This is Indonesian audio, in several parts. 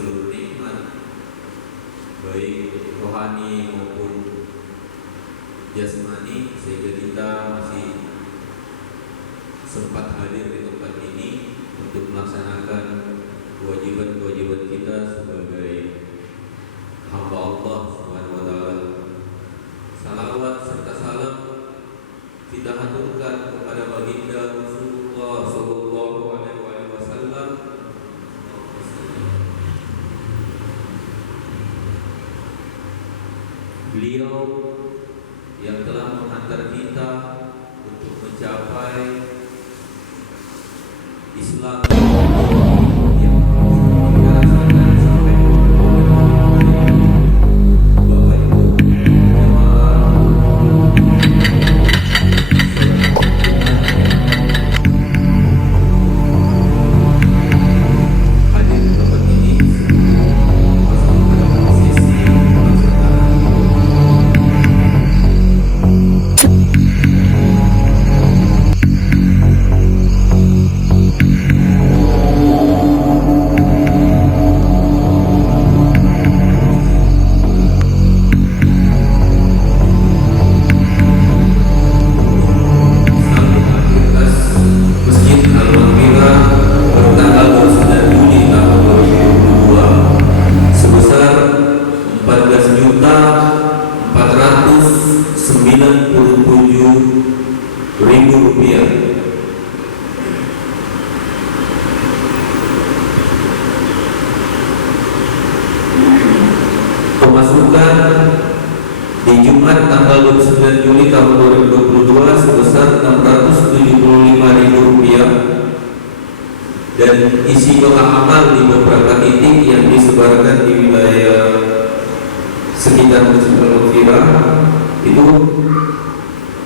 seluruh nikmat, baik rohani maupun jasmani, sehingga kita masih sempat hadir di tempat ini untuk melaksanakan kewajiban-kewajiban kita sebagai hamba Allah Subhanahu wa taala. Salawat serta salam kita haturkan kepada baginda Rasulullah sallallahu alaihi wasallam. Beliau yang telah menghantar kita untuk mencapai Islam yang kita rasakan sampai Bapak Ibu jemaah hadir di tempat ini masuk pada posisi pelaksanaan Masjid Al-Maghfirah bertanggal 29 Juli tahun 2022 sebesar Rp14.497.000. Pemasukan di Jumat tanggal 29 Juli tahun 2022 sebesar Rp675.000, dan isi kotak amal di beberapa titik yang disebarkan di wilayah sekitar Masjid Al-Maghfirah itu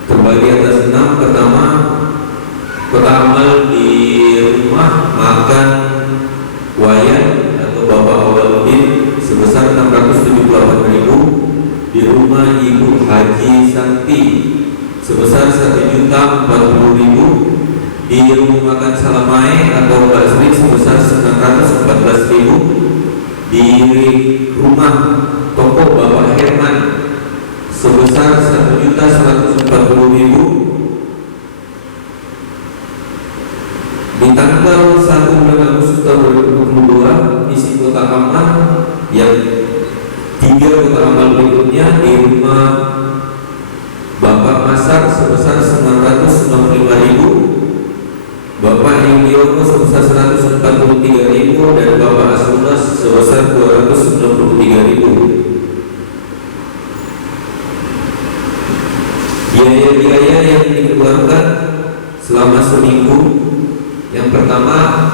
terbagi atas 6. Pertama, kotak amal di rumah makan Wayan atau Bapak Awaludin sebesar Rp678.000, di rumah Ibu Haji Santi sebesar Rp1.040.000, di rumah makan Salamae atau Mbak Sri sebesar Rp914.000, di rumah toko Bapak Herman sebesar Rp1.140.000. Di tanggal 1 bulan Agustus tahun 2022 isi kotak amal yang 3 kotak amal berikutnya di rumah Bapak Masar sebesar Rp995.000, Bapak Yudhoyono sebesar Rp143.000, dan Bapak Asrunas sebesar Rp293.000. Biaya-biaya yang dikeluarkan selama seminggu, yang pertama,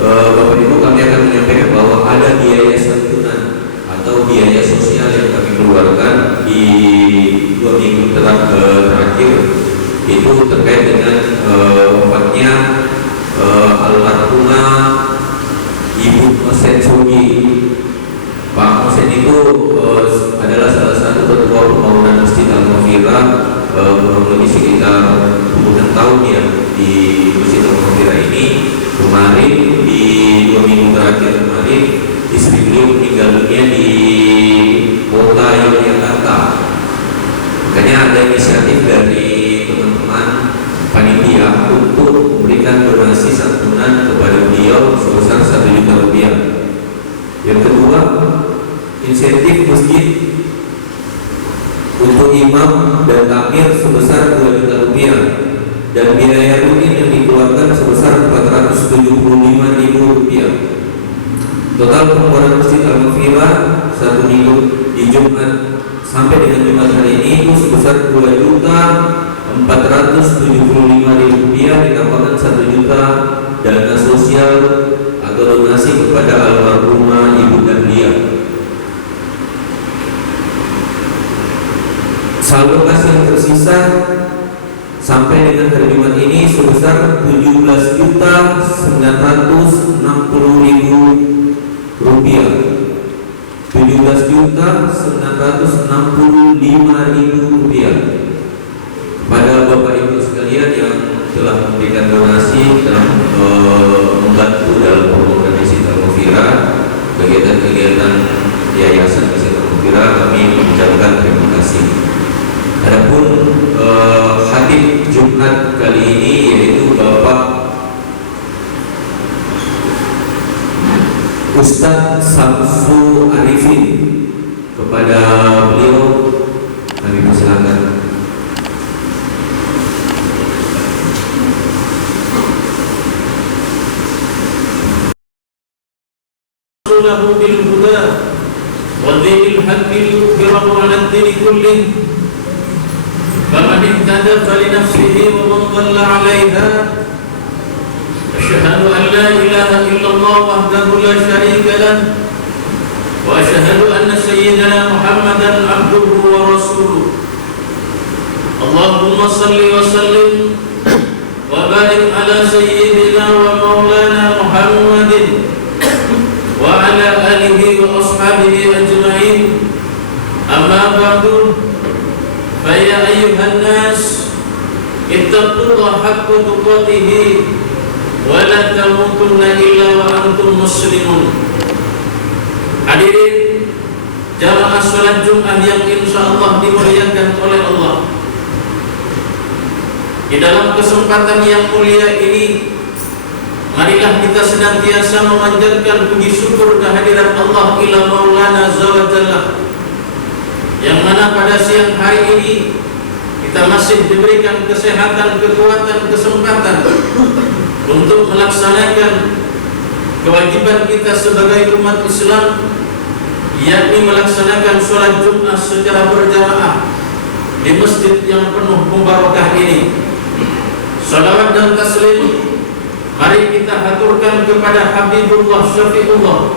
Bapak Ibu, kami akan menyampaikan bahwa ada biaya santunan atau biaya sosial yang kami keluarkan di 2 minggu terakhir, itu terkait dengan wafatnya almarhumah Ibu Mosen Sugi. Pak Mosen itu adalah salah satu ketua pembangunan Masjid Al-Maghfirah, kurang lebih sekitar puluhan tahun ya di Masjid Al-Maghfirah ini. Kemarin di 2 minggu terakhir kemarin istri beliau meninggal dunia di kota Yogyakarta. Makanya ada inisiatif dari teman-teman panitia untuk memberikan donasi santunan kepada beliau sebesar Rp1 juta. Yang kedua, insentif masjid untuk imam dan takmir sebesar Rp2 juta, dan biaya rutin yang dikeluarkan sebesar Rp475.000. Total pengeluaran Masjid Al-Maghfirah 1 minggu di Jumat sampai dengan Jumat hari ini itu sebesar Rp2.475.000, ditambahkan Rp1 juta dana sosial atau donasi kepada almarhumah Ibu Dahlia. Saldo kas yang tersisa sampai dengan hari Jumat ini sebesar Rp17.960.000. Rp17.965.000 kepada Bapak Ibu sekalian yang telah memberikan donasi, telah membantu dalam pembangunan Masjid Al-Maghfirah, bagi Ustaz Samsu Arifin. Kepada beliau kami persilakan. Lahu bil huda wa dinil haqqi yudhhirahu 'ala ad-din kullih faman ihtada falinafsihi wa man dhalla 'alayha asyhadu an la ilaha illallah wahdahu la syarika lah wa asyhadu anna sayyidana Muhammadan 'abduhu wa rasuluh. Allahumma salli wa sallim wa barik 'ala sayyidina wa maulana Muhammadin wa ala alihi wa ashabihi ajma'in. Amma ba'du, fa ya ayyuhan nas ittaqullaha haqqa tuqatih wa la tamutunna illa wa antum muslimun. Hadirin jamaah salat Jumat yang insyaallah dimuliakan oleh Allah. Di dalam kesempatan yang mulia ini, marilah kita senantiasa memanjatkan puji syukur kehadirat Allah ila maulana zawajalla, yang mana pada siang hari ini kita masih diberikan kesehatan, kekuatan, kesempatan untuk melaksanakan kewajiban kita sebagai umat Islam, yakni melaksanakan sholat Jumat secara berjamaah di masjid yang penuh mubarakah ini. Salawat dan taslim mari kita haturkan kepada Habibullah Syafiullah,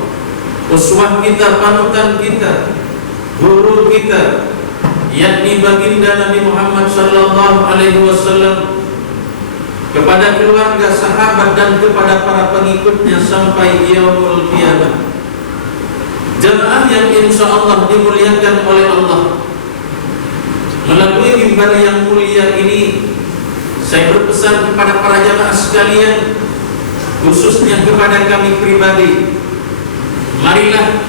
uswah kita, panutan kita, guru kita, yakni baginda Nabi Muhammad sallallahu alaihi wasallam, kepada keluarga, sahabat, dan kepada para pengikutnya sampai yaumul qiyamah. Jamaah yang insyaallah dimuliakan oleh Allah, melalui mimbar yang mulia ini saya berpesan kepada para jamaah sekalian, khususnya kepada kami pribadi, marilah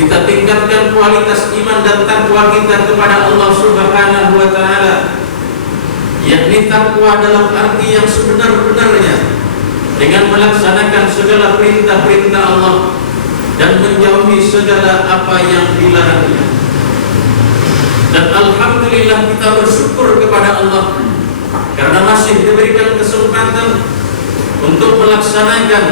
kita tingkatkan kualitas iman dan takwa kita kepada Allah Subhanahu wa taala, yakni takwa dalam arti yang sebenar-benarnya, dengan melaksanakan segala perintah-perintah Allah dan menjauhi segala apa yang dilarangnya. Dan alhamdulillah kita bersyukur kepada Allah karena masih diberikan kesempatan untuk melaksanakan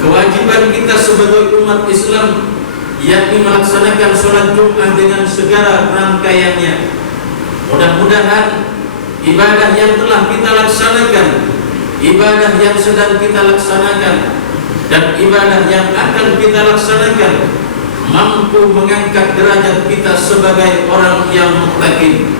kewajiban kita sebagai umat Islam, yakni melaksanakan sholat Jumat dengan segala rangkaiannya. Mudah-mudahan ibadah yang telah kita laksanakan, ibadah yang sedang kita laksanakan, dan ibadah yang akan kita laksanakan mampu mengangkat derajat kita sebagai orang yang muttaqin.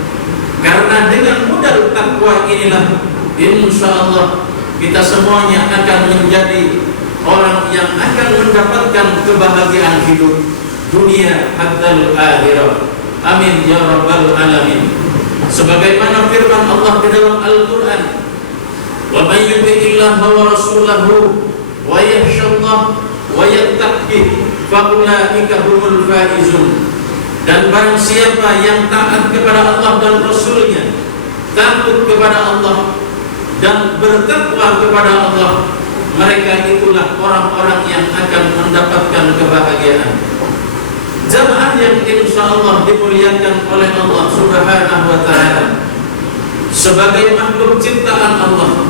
Karena dengan modal takwa inilah insyaallah kita semuanya akan menjadi orang yang akan mendapatkan kebahagiaan hidup dunia hatta akhirah. Amin ya rabbal alamin. Sebagaimana firman Allah di dalam Al-Qur'an, "Wa may yuti'illaha wa rasulahu wa yakhshallah wa yattaqi fa ulaika humul faizun." Dan barang siapa yang taat kepada Allah dan Rasulnya, takut kepada Allah dan bertakwa kepada Allah, mereka itulah orang-orang yang akan mendapatkan kebahagiaan. Jamaah yang insyaallah dimuliakan oleh Allah Subhanahu wa taala, sebagai makhluk ciptaan Allah,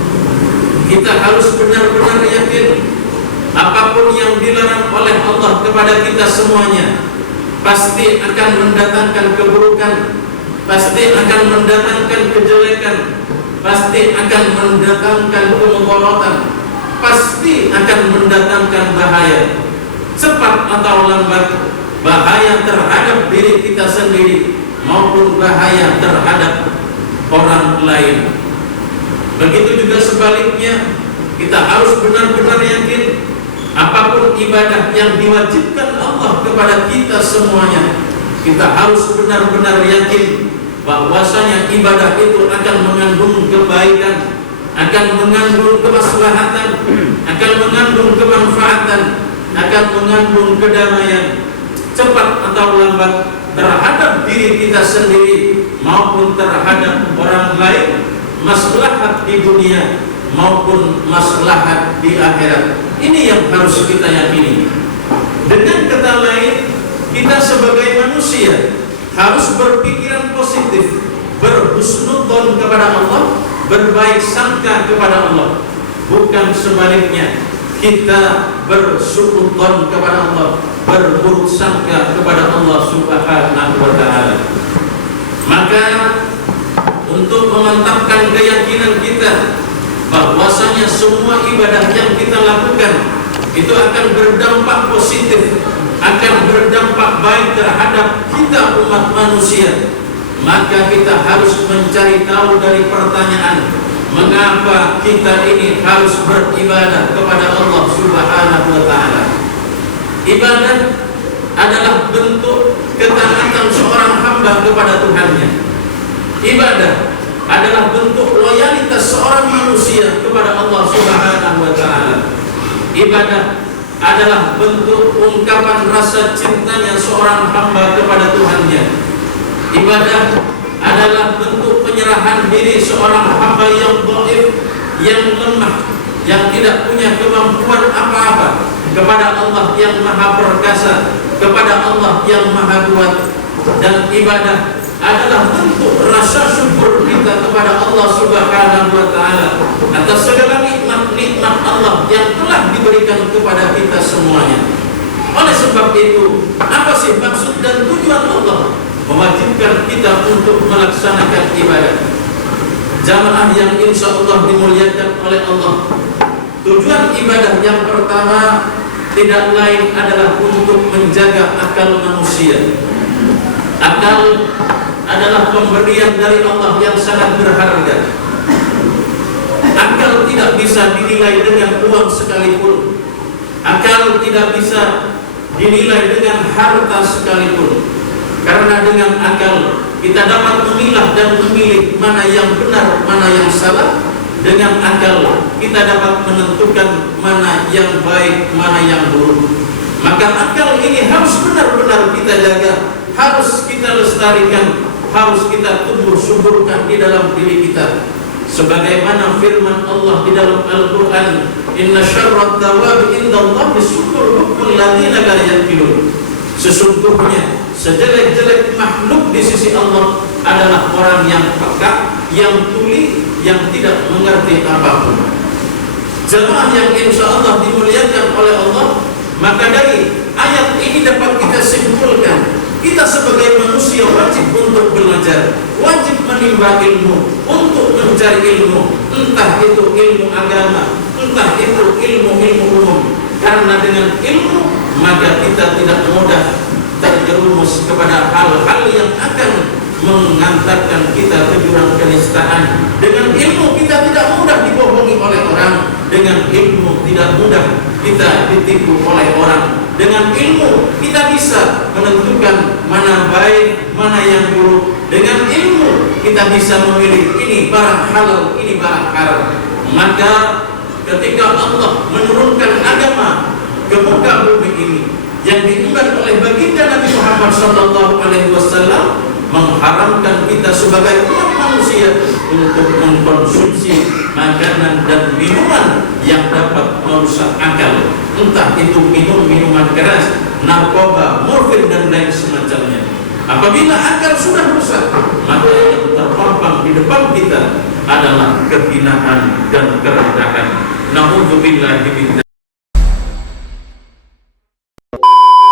kita harus benar-benar yakin apapun yang dilarang oleh Allah kepada kita semuanya pasti akan mendatangkan keburukan, pasti akan mendatangkan kejelekan, pasti akan mendatangkan kemudaratan, pasti akan mendatangkan bahaya. Cepat atau lambat, bahaya terhadap diri kita sendiri maupun bahaya terhadap orang lain. Begitu juga sebaliknya, kita harus benar-benar yakin apapun ibadah yang diwajibkan Allah kepada kita semuanya, kita harus benar-benar yakin bahwasanya ibadah itu akan mengandung kebaikan, akan mengandung kemaslahatan, akan mengandung kemanfaatan, akan mengandung kedamaian, cepat atau lambat terhadap diri kita sendiri maupun terhadap orang lain, maslahat di dunia maupun maslahat di akhirat. Ini yang harus kita yakini. Dengan kata lain, kita sebagai manusia harus berpikiran positif, berhusnudzon kepada Allah, berbaik sangka kepada Allah. Bukan sebaliknya, kita bersuudzon kepada Allah, berburuk sangka kepada Allah Subhanahu wa ta'ala. Maka untuk memantapkan keyakinan kita bahwasanya semua ibadah yang kita lakukan itu akan berdampak positif, akan berdampak baik terhadap kita umat manusia, maka kita harus mencari tahu dari pertanyaan, mengapa kita ini harus beribadah kepada Allah Subhanahu wa ta'ala. Ibadah adalah bentuk ketaatan seorang hamba kepada Tuhannya. Ibadah adalah bentuk loyalitas seorang manusia kepada Allah Subhanahu wa ta'ala. Ibadah adalah bentuk ungkapan rasa cintanya seorang hamba kepada Tuhannya. Ibadah adalah bentuk penyerahan diri seorang hamba yang dhaif, yang lemah, yang tidak punya kemampuan apa-apa kepada Allah yang maha perkasa, kepada Allah yang maha kuat. Dan ibadah adalah bentuk rasa syukur kita kepada Allah Subhanahu wa ta'ala atas segala nikmat-nikmat Allah yang telah diberikan kepada kita semuanya. Oleh sebab itu, apa sih maksud dan tujuan Allah mewajibkan kita untuk melaksanakan ibadah? Jamaah yang insya Allah dimuliakan oleh Allah, tujuan ibadah yang pertama tidak lain adalah untuk menjaga akal manusia. Akal adalah pemberian dari Allah yang sangat berharga. Akal tidak bisa dinilai dengan uang sekalipun. Akal tidak bisa dinilai dengan harta sekalipun. Karena dengan akal kita dapat memilah dan memilih mana yang benar, mana yang salah. Dengan akal kita dapat menentukan mana yang baik, mana yang buruk. Maka akal ini harus benar-benar kita jaga, harus kita lestarikan, harus kita tumbuh suburkan di dalam diri kita. Sebagaimana firman Allah di dalam Al-Quran, Inna syarrat dawabi indallahi summul bukmul ladzina la yaqilun. Sesungguhnya sejelek-jelek makhluk di sisi Allah adalah orang yang peka, yang tuli, yang tidak mengerti apapun. Jemaah yang insya Allah dimuliakan oleh Allah, maka dari ayat ini dapat kita simpulkan, kita sebagai manusia wajib untuk belajar, wajib menimba ilmu, untuk mencari ilmu, entah itu ilmu agama, entah itu ilmu-ilmu umum. Karena dengan ilmu maka kita tidak mudah terjerumus kepada hal-hal yang akan mengantarkan kita ke jurang kenistaan. Dengan ilmu kita tidak mudah dibohongi oleh orang. Dengan ilmu tidak mudah kita ditipu oleh orang. Dengan ilmu kita bisa menentukan mana baik, mana yang buruk. Dengan ilmu kita bisa memilih ini barang halal, ini barang haram. Maka ketika Allah menurunkan agama ke muka bumi ini yang diemban oleh baginda Nabi Muhammad SAW, mengharamkan kita sebagai umat manusia untuk mengkonsumsi makanan dan minuman yang dapat merusak akal, entah itu minuman keras, narkoba, morfin dan lain semacamnya. Apabila akal sudah rusak, maka yang terpampang di depan kita adalah kehinaan dan kerendahan. Na'udzubillahi min